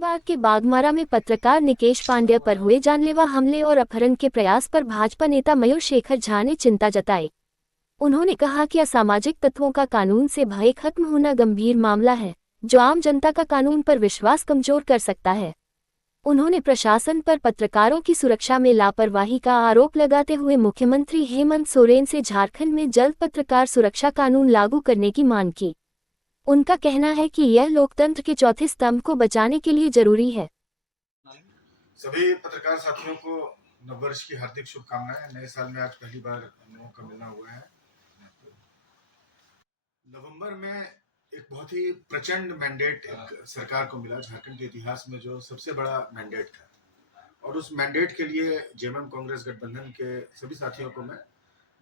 धनबाद के बागमारा में पत्रकार निकेश पांड्या पर हुए जानलेवा हमले और अपहरण के प्रयास पर भाजपा नेता मयूर शेखर झा ने चिंता जताई। उन्होंने कहा कि असामाजिक तत्वों का कानून से भय खत्म होना गंभीर मामला है, जो आम जनता का कानून पर विश्वास कमजोर कर सकता है। उन्होंने प्रशासन पर पत्रकारों की सुरक्षा में लापरवाही का आरोप लगाते हुए मुख्यमंत्री हेमंत सोरेन से झारखंड में जल्द पत्रकार सुरक्षा कानून लागू करने की मांग की। उनका कहना है कि यह लोकतंत्र के चौथे स्तंभ को बचाने के लिए जरूरी है। सभी पत्रकार साथियों को नववर्ष की हार्दिक शुभकामनाएं। नए साल में आज पहली बार हम लोगों का मिलना हुआ है। नवंबर में एक बहुत ही प्रचंड मैंडेट एक सरकार को मिला, झारखंड के इतिहास में जो सबसे बड़ा मैंडेट था, और उस मैंडेट के लिए जेएमएम कांग्रेस गठबंधन के सभी साथियों को मैं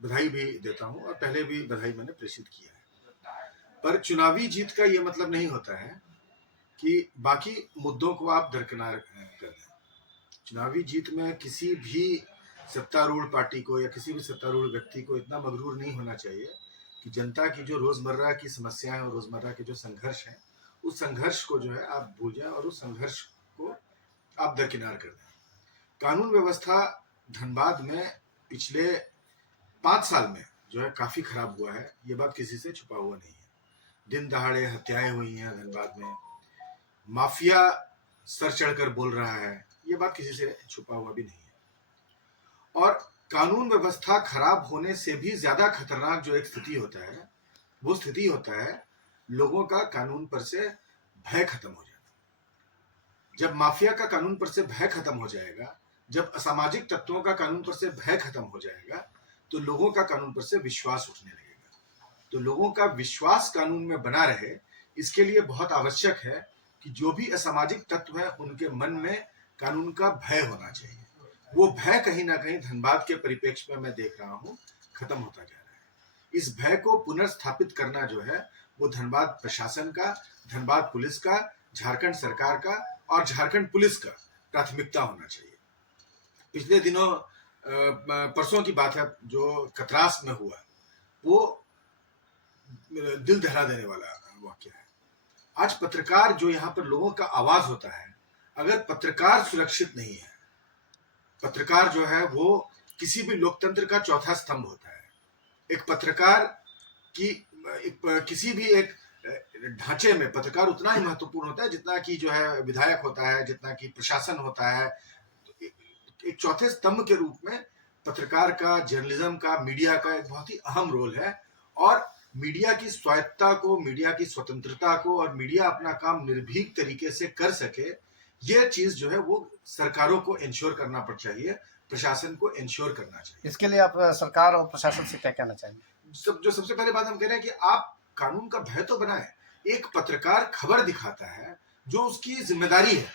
बधाई भी देता हूं, और पहले भी बधाई मैंने प्रेषित किया है। पर चुनावी जीत का ये मतलब नहीं होता है कि बाकी मुद्दों को आप दरकिनार कर दें। चुनावी जीत में किसी भी सत्तारूढ़ पार्टी को या किसी भी सत्तारूढ़ व्यक्ति को इतना मगरूर नहीं होना चाहिए कि जनता की जो रोजमर्रा की समस्याएं और रोजमर्रा के जो संघर्ष हैं, उस संघर्ष को जो है आप भूल जाएं और उस संघर्ष को आप दरकिनार कर दें। कानून व्यवस्था धनबाद में पिछले 5 साल में जो है काफी खराब हुआ है, ये बात किसी से छुपा हुआ नहीं है। दिन दहाड़े हत्याएं हुई हैं धनबाद में, माफिया सर चढ़कर बोल रहा है, ये बात किसी से छुपा हुआ भी नहीं है। और कानून व्यवस्था खराब होने से भी ज्यादा खतरनाक जो एक स्थिति होता है, वो स्थिति होता है लोगों का कानून पर से भय खत्म हो जाना। जब माफिया का कानून पर से भय खत्म हो जाएगा, जब असामाजिक तत्वों का कानून पर से भय खत्म हो जाएगा, तो लोगों का कानून पर से विश्वास उठने लगेगा। तो लोगों का विश्वास कानून में बना रहे, इसके लिए बहुत आवश्यक है कि जो भी असामाजिक तत्व है उनके मन में कानून का भय होना चाहिए। वो भय कहीं ना कहीं धनबाद के परिप्रेक्ष्य में मैं देख रहा हूं खत्म होता जा रहा है। इस भय को पुनर्स्थापित करना जो है वो धनबाद प्रशासन का, धनबाद पुलिस का, झारखंड सरकार का और झारखंड पुलिस का प्राथमिकता होना चाहिए। पिछले दिनों परसों की बात है, जो कतरास में हुआ, वो दिल दहला देने वाला वाकया है। आज पत्रकार जो यहाँ पर लोगों का आवाज होता है, अगर पत्रकार सुरक्षित नहीं है, पत्रकार जो है वो किसी भी लोकतंत्र का चौथा स्तंभ होता है। एक पत्रकार की किसी भी एक ढांचे में पत्रकार उतना ही महत्वपूर्ण होता है जितना कि जो है विधायक होता है, जितना कि प्रशासन होता है। एक चौथे स्तंभ के रूप में पत्रकार का, जर्नलिज्म का, मीडिया का एक बहुत ही अहम रोल है। और मीडिया की स्वायत्तता को, मीडिया की स्वतंत्रता को, और मीडिया अपना काम निर्भीक तरीके से कर सके, ये चीज जो है वो सरकारों को इंश्योर करना पड़ चाहिए, प्रशासन को इंश्योर करना चाहिए। इसके लिए आप सरकार और प्रशासन से क्या कहना चाहेंगे? जो सबसे पहले बात हम कह रहे हैं कि आप कानून का भय तो बनाएं। एक पत्रकार खबर दिखाता है, जो उसकी जिम्मेदारी है,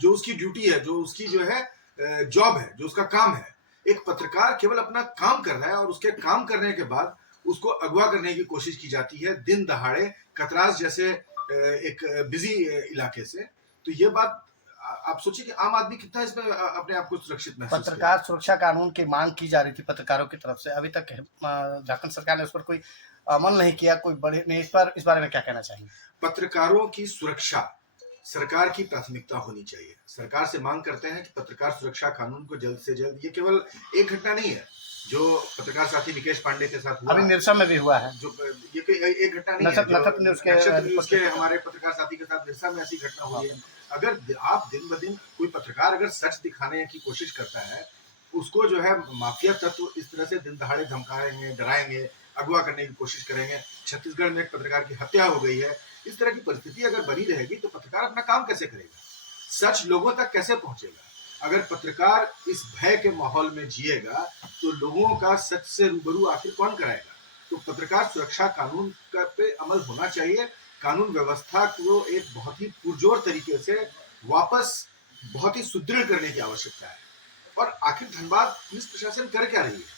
जो उसकी ड्यूटी है, जो उसकी जो है जॉब है, जो उसका काम है। एक पत्रकार केवल अपना काम कर रहा है और उसके काम करने के बाद उसको अगवा करने की कोशिश की जाती है दिन दहाड़े, कतरास जैसे एक बिजी इलाके से। तो ये बात आप सोचिए कि आम आदमी कितना इसमें अपने आप को सुरक्षित महसूस करे। पत्रकार सुरक्षा कानून की मांग की जा रही थी पत्रकारों की तरफ से, अभी तक झारखंड सरकार ने उस पर कोई अमल नहीं किया, कोई बड़े नहीं। इस बारे में क्या कहना चाहिए? पत्रकारों की सुरक्षा सरकार की प्राथमिकता होनी चाहिए। सरकार से मांग करते हैं कि पत्रकार सुरक्षा कानून को जल्द से जल्द, ये केवल एक घटना नहीं है जो पत्रकार साथी निकेश पांडे के साथ हुआ, अभी निरसा में भी हुआ है, जो ये एक घटना नहीं है। नक्षत्र न्यूज़ के हमारे पत्रकार साथी के साथ निरसा में ऐसी घटना हुई है। अगर आप दिन ब दिन कोई पत्रकार अगर सच दिखाने की कोशिश करता है, उसको जो है माफिया तत्व इस तरह से दिन दहाड़े धमकाएंगे, डराएंगे, अगवा करने की कोशिश करेंगे। छत्तीसगढ़ में एक पत्रकार की हत्या हो गई है। इस तरह की परिस्थिति अगर बनी रहेगी तो पत्रकार अपना काम कैसे करेगा, सच लोगों तक कैसे पहुंचेगा? अगर पत्रकार इस भय के माहौल में जिएगा तो लोगों का सच से रूबरू आखिर कौन कराएगा? तो पत्रकार सुरक्षा कानून का पे अमल होना चाहिए। कानून व्यवस्था को एक बहुत ही पुरजोर तरीके से वापस बहुत ही सुदृढ़ करने की आवश्यकता है। और आखिर धनबाद पुलिस प्रशासन कर क्या रही है?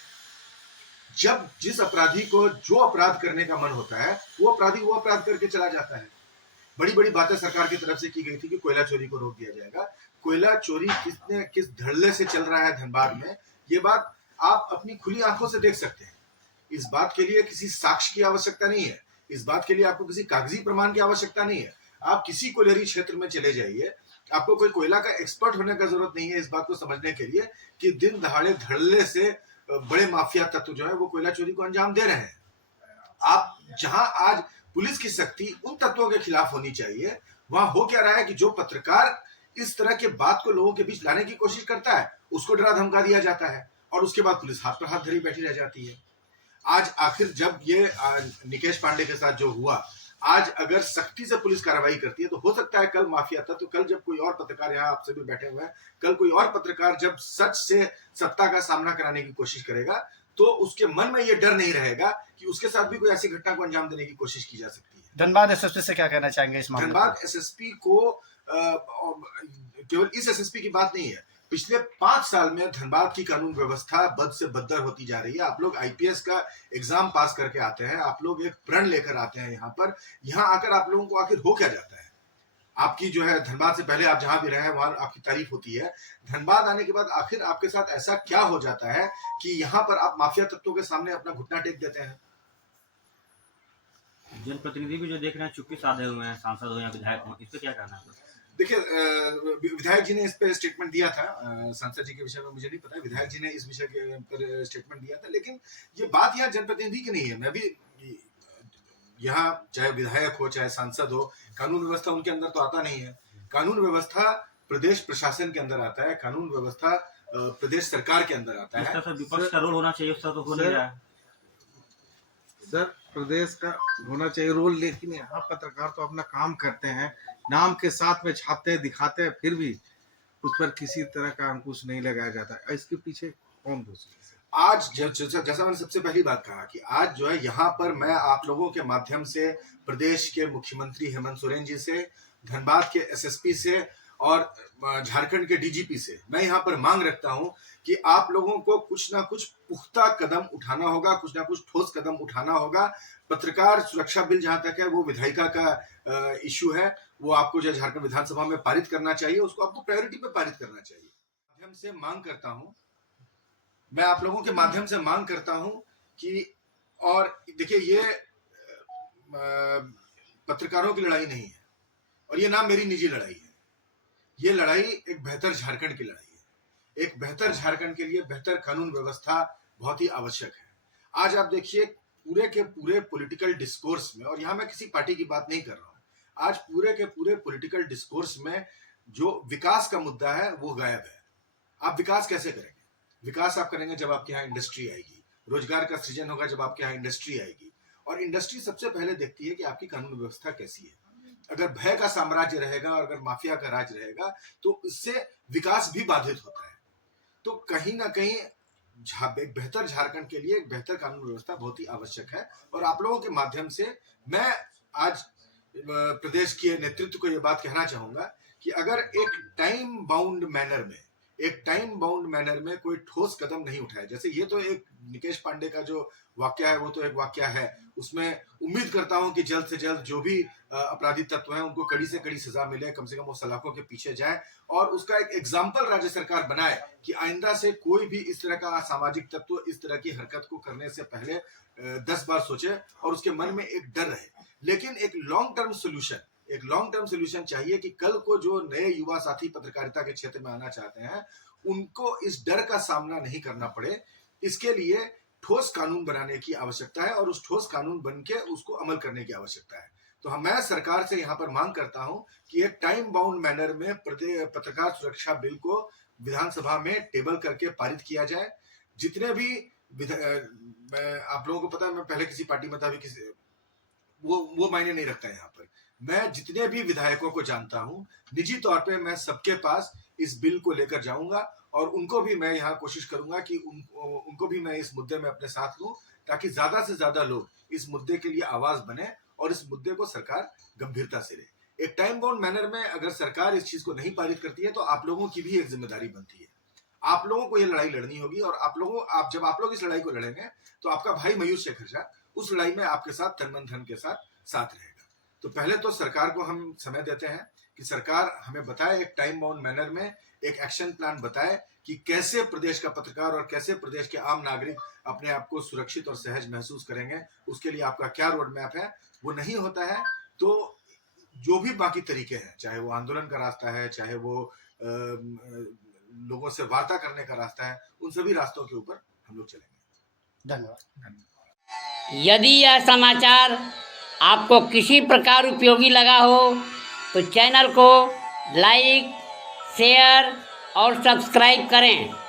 जब जिस अपराधी को जो अपराध करने का मन होता है, वो अपराध करके चला जाता है। बड़ी बड़ी बातें सरकार की तरफ से की गई थी कि कोयला चोरी को रोक दिया जाएगा। कोयला चोरी किस धड़ल्ले से चल रहा है धनबाद में, ये बात आप अपनी खुली आंखों से देख सकते हैं। इस बात के लिए किसी साक्ष्य की आवश्यकता नहीं है, इस बात के लिए आपको किसी कागजी प्रमाण की आवश्यकता नहीं है। आप किसी कोयलरी क्षेत्र में चले जाइए, आपको कोई कोयला का एक्सपर्ट होने का जरूरत नहीं है इस बात को समझने के लिए कि दिन दहाड़े धड़ल्ले से बड़े माफिया तत्व जो है वो कोयला चोरी को अंजाम दे रहे हैं। आप जहां आज पुलिस की सख्ती उन तत्वों के खिलाफ होनी चाहिए, वहां हो क्या रहा है कि जो पत्रकार इस तरह के बात को लोगों के बीच लाने की कोशिश करता है उसको डरा धमका दिया जाता है और उसके बाद पुलिस हाथ पर हाथ धरी बैठी रह जाती है। आज आखिर जब ये निकेश पांडे के साथ जो हुआ, आज अगर सख्ती से पुलिस कार्रवाई करती है तो हो सकता है कल माफिया था, तो कल जब कोई और पत्रकार, यहाँ आप सभी बैठे हुए हैं, कल कोई और पत्रकार जब सच से सत्ता का सामना कराने की कोशिश करेगा तो उसके मन में ये डर नहीं रहेगा कि उसके साथ भी कोई ऐसी घटना को अंजाम देने की कोशिश की जा सकती है। धनबाद एसएसपी से क्या कहना चाहेंगे इस मामले में? धनबाद एसएसपी को केवल इस एसएसपी की बात नहीं है, पिछले 5 साल में धनबाद की कानून व्यवस्था बद से बदतर होती जा रही है। आप लोग आईपीएस का एग्जाम पास करके आते हैं, आप लोग एक प्रण लेकर आते हैं यहाँ पर, यहाँ आकर आप लोगों को आखिर हो क्या जाता है? आपकी जो है धनबाद से पहले आप जहां भी रहे हैं वहां आपकी तारीफ होती है, धनबाद आने के बाद आखिर आपके साथ ऐसा क्या हो जाता है कि यहाँ पर आप माफिया तत्वों के सामने अपना घुटना टेक देते हैं? जनप्रतिनिधि भी जो देख रहे हैं चुप्पी साधे हुए हैं, सांसद हो या विधायक हो, इस पे क्या कहना है? देखिए, विधायक जी ने इस पे स्टेटमेंट दिया था, सांसद जी के विषय में मुझे नहीं पता, विधायक जी ने इस विषय के पर स्टेटमेंट दिया था, लेकिन ये बात यहाँ जनप्रतिनिधि की नहीं है। मैं भी यहाँ चाहे विधायक हो चाहे सांसद हो, कानून व्यवस्था उनके अंदर तो आता नहीं है। कानून व्यवस्था प्रदेश प्रशासन के अंदर आता है, कानून व्यवस्था प्रदेश सरकार के अंदर आता है। विपक्ष का रोल होना चाहिए, उसका तो हो नहीं रहा है। सर, प्रदेश का होना चाहिए रोल, लेकिन यहाँ पत्रकार तो अपना काम करते हैं, नाम के साथ में छापते हैं, दिखाते हैं, फिर भी उस पर किसी तरह का अंकुश नहीं लगाया जाता। इसके पीछे कौन दोषी है? आज जैसा मैंने सबसे पहली बात कहा कि आज जो है यहाँ पर मैं आप लोगों के माध्यम से प्रदेश के मुख्यमंत्री हेमंत सोरेन जी से, धनबाद के एसएसपी से और झारखंड के डीजीपी से मैं यहाँ पर मांग रखता हूँ कि आप लोगों को कुछ ना कुछ पुख्ता कदम उठाना होगा, कुछ ना कुछ ठोस कदम उठाना होगा। पत्रकार सुरक्षा बिल जहां तक है वो विधायिका का इश्यू है, वो आपको जो झारखंड विधानसभा में पारित करना चाहिए, उसको आपको प्रायोरिटी पे पारित करना चाहिए। माध्यम से मांग करता हूँ, मैं आप लोगों के माध्यम से मांग करता हूं कि, और देखिए ये पत्रकारों की लड़ाई नहीं है और ये ना मेरी निजी लड़ाई है, ये लड़ाई एक बेहतर झारखंड की लड़ाई है। एक बेहतर झारखंड के लिए बेहतर कानून व्यवस्था बहुत ही आवश्यक है। आज आप देखिए पूरे के पूरे पॉलिटिकल डिस्कोर्स में, और यहाँ मैं किसी पार्टी की बात नहीं कर रहा हूँ, आज पूरे के पूरे पॉलिटिकल डिस्कोर्स में जो विकास का मुद्दा है वो गायब है। आप विकास कैसे करेंगे? विकास आप करेंगे जब आपके यहाँ इंडस्ट्री आएगी, रोजगार का सृजन होगा जब आपके यहाँ इंडस्ट्री आएगी, और इंडस्ट्री सबसे पहले देखती है कि आपकी कानून व्यवस्था कैसी है। अगर भय का साम्राज्य रहेगा और अगर माफिया का राज रहेगा तो इससे विकास भी बाधित होता है। तो कहीं ना कहीं एक बेहतर झारखंड के लिए एक बेहतर कानून व्यवस्था बहुत ही आवश्यक है। और आप लोगों के माध्यम से मैं आज प्रदेश के नेतृत्व को यह बात कहना चाहूंगा कि अगर एक टाइम बाउंड मैनर में कोई ठोस कदम नहीं उठाया, जैसे ये तो एक निकेश पांडे का जो वाकया है वो तो एक वाकया है, उसमें उम्मीद करता हूं कि जल्द से जल्द जो भी अपराधी तत्व हैं उनको कड़ी से कड़ी सजा मिले, कम से कम वो सलाखों के पीछे जाए और उसका एक एग्जाम्पल राज्य सरकार बनाए कि आइंदा से कोई भी इस तरह का असामाजिक तत्व इस तरह की हरकत को करने से पहले 10 बार सोचे और उसके मन में एक डर रहे। लेकिन एक लॉन्ग टर्म सोल्यूशन चाहिए कि कल को जो नए युवा साथी पत्रकारिता के क्षेत्र में आना चाहते हैं उनको इस डर का सामना नहीं करना पड़े। इसके लिए ठोस कानून बनाने की आवश्यकता है और उस ठोस कानून बन के उसको अमल करने की आवश्यकता है। तो मैं सरकार से यहाँ पर मांग करता हूँ कि एक टाइम बाउंड मैनर में पत्रकार सुरक्षा बिल को विधानसभा में टेबल करके पारित किया जाए। जितने भी आप लोगों को पता है मैं पहले किसी पार्टी में था, अभी किसी वो मायने नहीं रखता है। यहाँ पर मैं जितने भी विधायकों को जानता हूं निजी तौर पे मैं सबके पास इस बिल को लेकर जाऊंगा और उनको भी मैं यहाँ कोशिश करूंगा कि उनको भी मैं इस मुद्दे में अपने साथ लूं ताकि ज्यादा से ज्यादा लोग इस मुद्दे के लिए आवाज बने और इस मुद्दे को सरकार गंभीरता से ले। एक टाइम बाउंड मैनर में अगर सरकार इस चीज को नहीं पारित करती है तो आप लोगों की भी एक जिम्मेदारी बनती है। आप लोगों को ये लड़ाई लड़नी होगी और जब आप लोग इस लड़ाई को लड़ेंगे तो आपका भाई मयूर शेखर झा उस लड़ाई में आपके साथ तन मन धन के साथ रहेगा। तो पहले तो सरकार को हम समय देते हैं कि सरकार हमें बताए एक टाइम बाउंड मैनर में एक एक्शन प्लान बताए कि कैसे प्रदेश का पत्रकार और कैसे प्रदेश के आम नागरिक अपने आप को सुरक्षित और सहज महसूस करेंगे। उसके लिए आपका क्या रोड मैप है? वो नहीं होता है तो जो भी बाकी तरीके हैं, चाहे वो आंदोलन का रास्ता है, चाहे वो लोगों से वार्ता करने का रास्ता है, उन सभी रास्तों के ऊपर हम लोग चलेंगे। धन्यवाद। यदि यह समाचार आपको किसी प्रकार उपयोगी लगा हो तो चैनल को लाइक, शेयर और सब्सक्राइब करें।